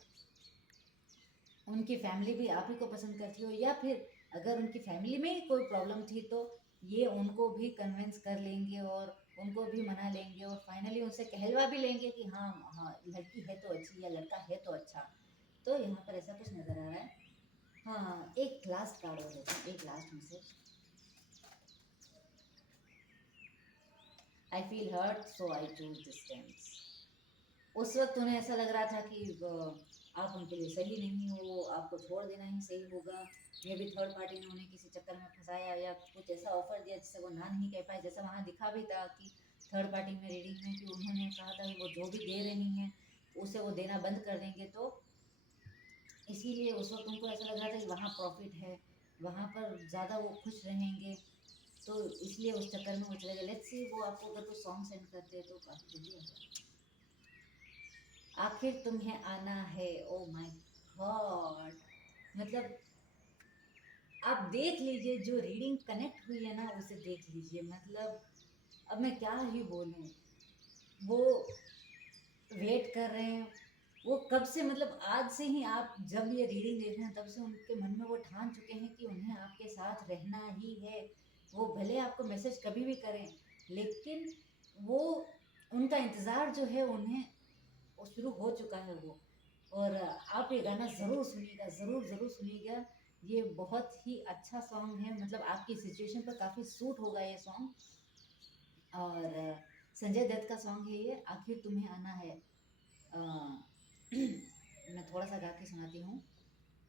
उनकी फैमिली भी आप ही को पसंद करती हो, या फिर अगर उनकी फैमिली में ही कोई प्रॉब्लम थी तो ये उनको भी कन्विंस कर लेंगे और उनको भी मना लेंगे और फाइनली उनसे कहलवा भी लेंगे कि हाँ हाँ लड़की है तो अच्छी या लड़का है तो अच्छा। तो यहाँ पर ऐसा कुछ नज़र आ रहा है। हाँ, एक लास्ट कार्ड हो लेते हैं, एक last message. I feel hurt so I choose distance. उस वक्त उन्हें ऐसा लग रहा था कि आप उनके लिए सही नहीं हो, आपको छोड़ देना ही सही होगा। मे भी थर्ड पार्टी ने उन्हें किसी चक्कर में फंसाया या कुछ ऐसा ऑफर दिया जिससे वो ना नहीं कह पाए। जैसा वहाँ दिखा भी था कि थर्ड पार्टी में रीडिंग में कि उन्होंने कहा था कि वो जो भी दे रही हैं उसे वो देना बंद कर देंगे, तो इसीलिए उस वक्त उनको ऐसा लग रहा था कि वहाँ प्रॉफिट है, वहाँ पर ज़्यादा वो खुश रहेंगे, तो इसलिए उस चक्कर में वो चले गए। लेट्स सी वो आपको अगर कुछ सॉन्ग सेंड करते हैं तो काफ़ी बढ़िया है। आखिर तुम्हें आना है, ओ माय गॉड, मतलब आप देख लीजिए, जो रीडिंग कनेक्ट हुई है ना उसे देख लीजिए। मतलब अब मैं क्या ही बोलूं। वो वेट कर रहे हैं, वो कब से, मतलब आज से ही आप जब ये रीडिंग देख रहे हैं तब से उनके मन में वो ठान चुके हैं कि उन्हें आपके साथ रहना ही है। वो भले आपको मैसेज कभी भी करें, लेकिन वो उनका इंतज़ार जो है उन्हें वो शुरू हो चुका है वो। और आप ये गाना ज़रूर सुनिएगा, ज़रूर ज़रूर सुनिएगा। ये बहुत ही अच्छा सॉन्ग है, मतलब आपकी सिचुएशन पर काफ़ी सूट होगा ये सॉन्ग। और संजय दत्त का सॉन्ग है ये, आखिर तुम्हें आना है। अ, मैं थोड़ा सा गा के सुनाती हूँ।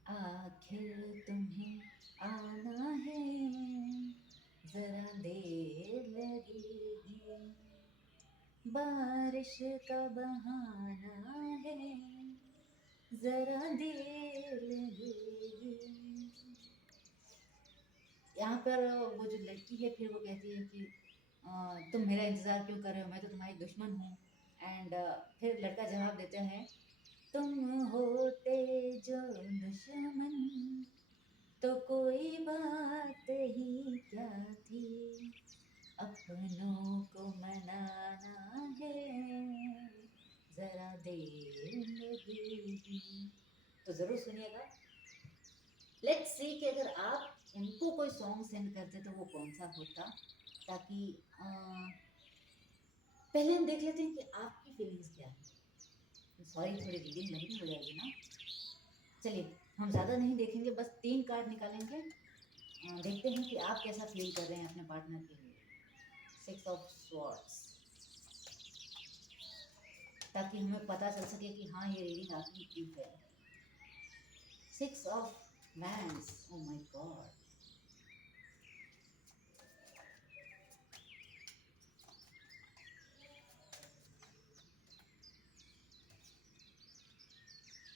आखिर तुम्हें आना है, ज़रा देर लगेगी, बारिश का बहाना है, जरा देर लगेगी। यहाँ पर वो जो लड़की है फिर वो कहती है कि तुम मेरा इंतज़ार क्यों कर रहे हो, मैं तो तुम्हारी दुश्मन हूँ। एंड फिर लड़का जवाब देते हैं, तुम होते जो दुश्मन तो कोई बात ही क्या थी, अपनों को मनाना है, जरा देर लगेगी। तो ज़रूर सुनिएगा। लेट्स सी कि अगर आप उनको कोई सॉन्ग सेंड करते तो वो कौन सा होता, ताकि पहले हम देख लेते हैं कि आपकी फीलिंग्स क्या है। सॉरी, थोड़ी रीडिंग लंबी हो जाएगी ना। चलिए, हम ज़्यादा नहीं देखेंगे, बस 3 कार्ड निकालेंगे। देखते हैं कि आप कैसा फील कर रहे हैं अपने पार्टनर के लिए। 6 ऑफ स्वॉर्ड्स, ताकि हमें पता चल सके कि हाँ ये रीडिंग आपकी ठीक है। Six of wands, oh my God.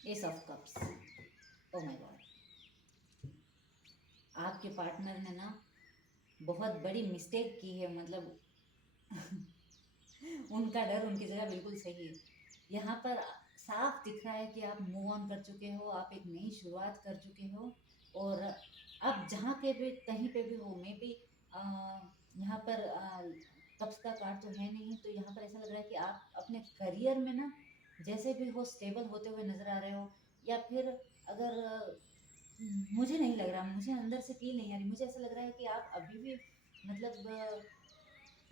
S of cups, oh my God. आपके पार्टनर ने ना बहुत बड़ी मिस्टेक की है, मतलब उनका डर उनकी जगह बिल्कुल सही है। यहाँ पर साफ दिख रहा है कि आप मूव ऑन कर चुके हो, आप एक नई शुरुआत कर चुके हो। और अब जहाँ के भी कहीं पे भी हो, मे बी यहाँ पर कब्ज का कार्ड तो है नहीं, तो यहाँ पर ऐसा लग रहा है कि आप अपने करियर में ना जैसे भी हो स्टेबल होते हुए नजर आ रहे हो। या फिर अगर मुझे नहीं लग रहा, मुझे अंदर से फील नहीं आ रही, मुझे ऐसा लग रहा है कि आप अभी भी मतलब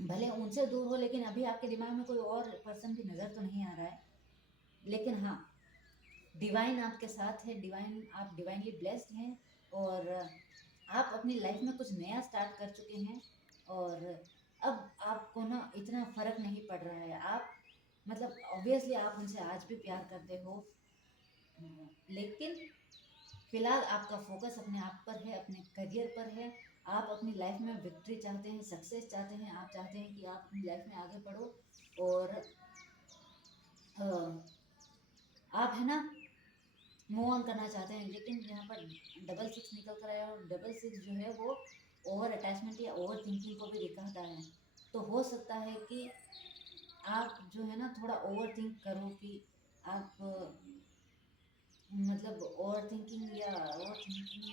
भले उनसे दूर हो, लेकिन अभी आपके दिमाग में कोई और पर्सन भी नज़र तो नहीं आ रहा है। लेकिन हाँ, डिवाइन आपके साथ है, डिवाइन, आप डिवाइनली ब्लेस्ड हैं। और आप अपनी लाइफ में कुछ नया स्टार्ट कर चुके हैं। और अब आपको ना इतना फर्क नहीं पड़ रहा है। आप मतलब ऑब्वियसली आप उनसे आज भी प्यार करते हो, लेकिन फिलहाल आपका फोकस अपने आप पर है, अपने करियर पर है। आप अपनी लाइफ में विक्ट्री चाहते हैं, सक्सेस चाहते हैं, आप चाहते हैं कि आप अपनी लाइफ में आगे बढ़ो। और आप है ना मूव ऑन करना चाहते हैं। लेकिन यहाँ पर डबल सिक्स निकल कर आया, और डबल सिक्स जो है वो ओवर अटैचमेंट या ओवर थिंकिंग को भी दिखाता है। तो हो सकता है कि आप जो है ना थोड़ा ओवर थिंक करो, कि आप मतलब ओवर थिंकिंग या ओवर थिंकिंग।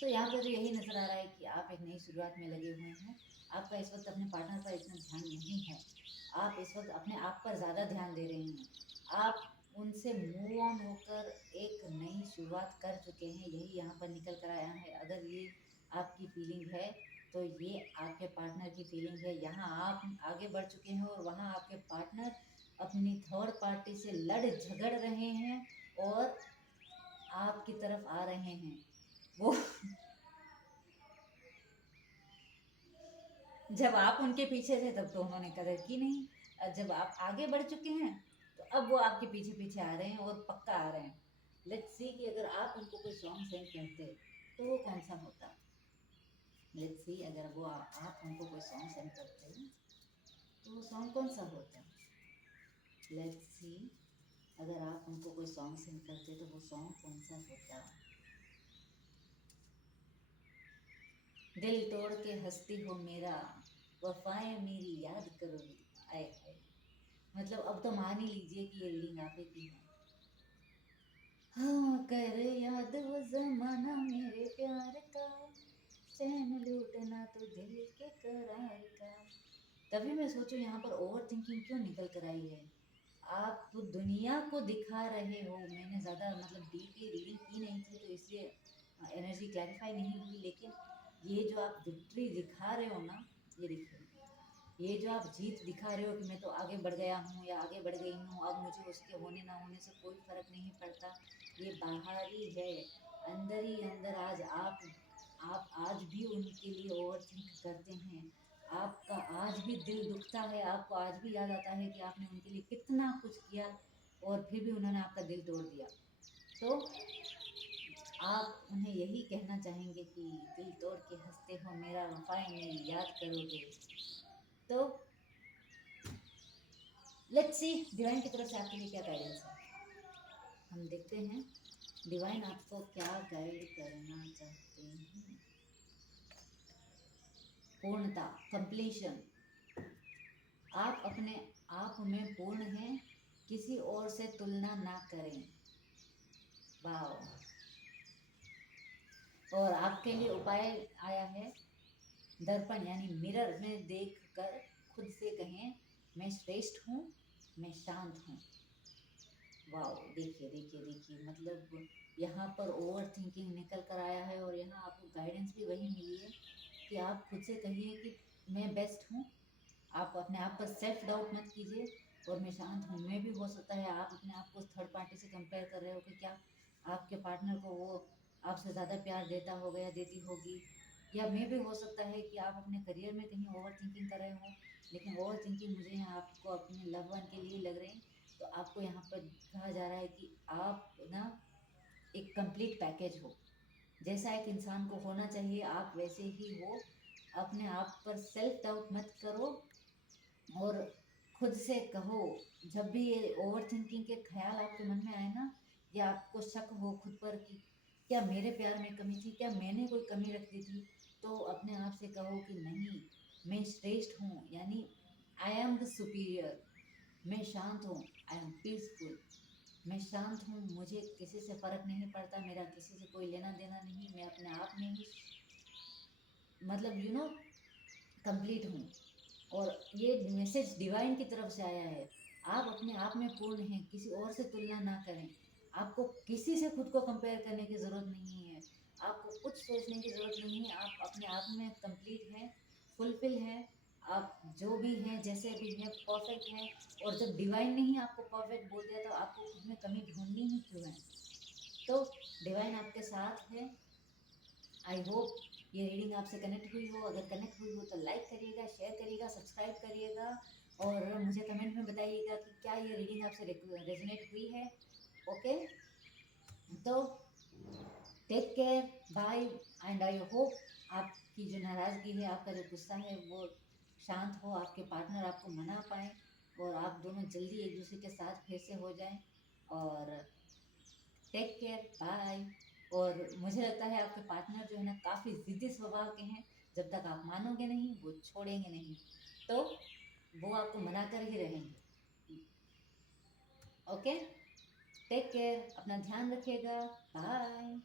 तो यहाँ पे तो यही नज़र आ रहा है कि आप एक नई शुरुआत में लगे हुए हैं। आपका इस वक्त अपने पार्टनर पर इतना ध्यान नहीं है। आप इस वक्त अपने आप पर ज़्यादा ध्यान दे रहे हैं। आप उनसे मूव ऑन होकर एक नई शुरुआत कर चुके हैं, यही यहाँ पर निकल कर आया है। अगर ये आपकी फीलिंग है तो ये आपके पार्टनर की फीलिंग है। यहाँ आप आगे बढ़ चुके हैं और वहाँ आपके पार्टनर अपनी थर्ड पार्टी से लड़ झगड़ रहे हैं और आपकी तरफ आ रहे हैं। वो जब आप उनके पीछे थे तब तो उन्होंने कदर की नहीं, और जब आप आगे बढ़ चुके हैं तो अब वो आपके पीछे पीछे आ रहे हैं और पक्का आ रहे हैं। लेट्स सी कि अगर आप उनको कोई सॉन्ग सेंड करते तो वो कौन सा होता। लेट्स सी अगर वो आप उनको कोई सॉन्ग सेंड करते तो वो सॉन्ग कौन सा होता। लेट्स सी अगर आप उनको कोई सॉन्ग सेंड करते तो वो सॉन्ग कौन सा होता। दिल तोड़ के हंसती हो मेरा, वफाएं मेरी याद करोगी। आए हाय, मतलब अब तो मान ही लीजिए कि ये रीडिंग आप ही की है। हाँ, कर याद वो जमाना मेरे प्यार का, चैन लूटना तो दिल के करार का। तभी मैं सोचूं यहाँ पर ओवर थिंकिंग क्यों निकल कर आई है। आप दुनिया को दिखा रहे हो। मैंने ज़्यादा मतलब डीपली रीडिंग की नहीं थी, तो इसलिए एनर्जी क्लैरिफाई नहीं हुई। लेकिन ये जो आप विक्ट्री दिखा रहे हो ना, ये देखिए, ये जो आप जीत दिखा रहे हो कि मैं तो आगे बढ़ गया हूँ या आगे बढ़ गई हूँ, अब मुझे उसके होने ना होने से कोई फर्क नहीं पड़ता। ये बाहरी है, अंदर ही अंदर आप आज भी उनके लिए ओवर थिंक करते हैं। आपका आज भी दिल दुखता है, आपको आज भी याद आता है कि आपने उनके लिए कितना कुछ किया और फिर भी उन्होंने आपका दिल तोड़ दिया। तो आप उन्हें यही कहना चाहेंगे कि दिल तोड़ के हंसते हो मेरा, वफाएं मेरी याद करोगे। तो लेट्स सी डिवाइन की तरफ से आपके लिए क्या गाइडेंस है। हम देखते हैं डिवाइन आपको क्या गाइड करना चाहते हैं। पूर्णता, कंप्लीशन। आप अपने आप में पूर्ण हैं, किसी और से तुलना ना करें। वाओ। और आपके लिए उपाय आया है, दर्पण यानी मिरर में देख कर खुद से कहें, मैं श्रेष्ठ हूँ, मैं शांत हूँ। वाओ, देखिए देखिए देखिए, मतलब यहाँ पर ओवर थिंकिंग निकल कर आया है और यहाँ आपको गाइडेंस भी वही मिली है कि आप खुद से कहिए कि मैं बेस्ट हूँ। आप अपने आप पर सेल्फ डाउट मत कीजिए। और मैं शांत हूँ, मैं भी हो सकता है आप अपने आप को थर्ड पार्टी से कंपेयर कर रहे हो कि क्या आपके पार्टनर को वो आपसे ज़्यादा प्यार देता होगा या देती होगी। या मे भी हो सकता है कि आप अपने करियर में कहीं ओवर थिंकिंग कर रहे हो। लेकिन ओवर थिंकिंग मुझे यहाँ आपको अपने लव वन के लिए लग रही, तो आपको यहाँ पर कहा जा रहा है कि आप ना एक कंप्लीट पैकेज हो। जैसा एक इंसान को होना चाहिए आप वैसे ही हो। अपने आप पर सेल्फ डाउट मत करो और खुद से कहो, जब भी ये ओवर थिंकिंग के ख्याल आपके मन में आए ना, या आपको शक हो खुद पर कि क्या मेरे प्यार में कमी थी, क्या मैंने कोई कमी रख दी थी, तो अपने आप से कहो कि नहीं, मैं श्रेष्ठ हूँ, यानी आई एम द सुपीरियर। मैं शांत हूँ, आई एम पीसफुल। मैं शांत हूँ, मुझे किसी से फ़र्क नहीं पड़ता, मेरा किसी से कोई लेना देना नहीं, मैं अपने आप में ही मतलब कंप्लीट हूँ। और ये मैसेज डिवाइन की तरफ से आया है। आप अपने आप में पूर्ण हैं, किसी और से तुलना ना करें। आपको किसी से खुद को कंपेयर करने की ज़रूरत नहीं है। आपको कुछ सोचने की ज़रूरत नहीं है। आप अपने आप में कंप्लीट हैं, फुलफिल हैं। आप जो भी हैं, जैसे भी हैं, परफेक्ट हैं। और जब डिवाइन ने ही आपको परफेक्ट बोल दिया तो आपको खुद में कमी ढूंढनी ही क्यों है। तो डिवाइन आपके साथ है। आई होप ये रीडिंग आपसे कनेक्ट हुई हो। अगर कनेक्ट हुई हो तो लाइक करिएगा, शेयर करिएगा, सब्सक्राइब करिएगा और मुझे कमेंट में बताइएगा कि क्या ये रीडिंग आपसे रेजोनेट हुई है। ओके, तो take care, bye. And I hope आपकी जो नाराज़गी है, आपका जो गुस्सा है वो शांत हो, आपके पार्टनर आपको मना पाए और आप दोनों जल्दी एक दूसरे के साथ फिर से हो जाएं। और टेक केयर, बाय। और मुझे लगता है आपके पार्टनर जो है ना काफ़ी ज़िद्दी स्वभाव के हैं। जब तक आप मानोगे नहीं वो छोड़ेंगे नहीं, तो वो आपको मना कर ही रहेंगे। ओके, टेक केयर, अपना ध्यान रखिएगा, बाय।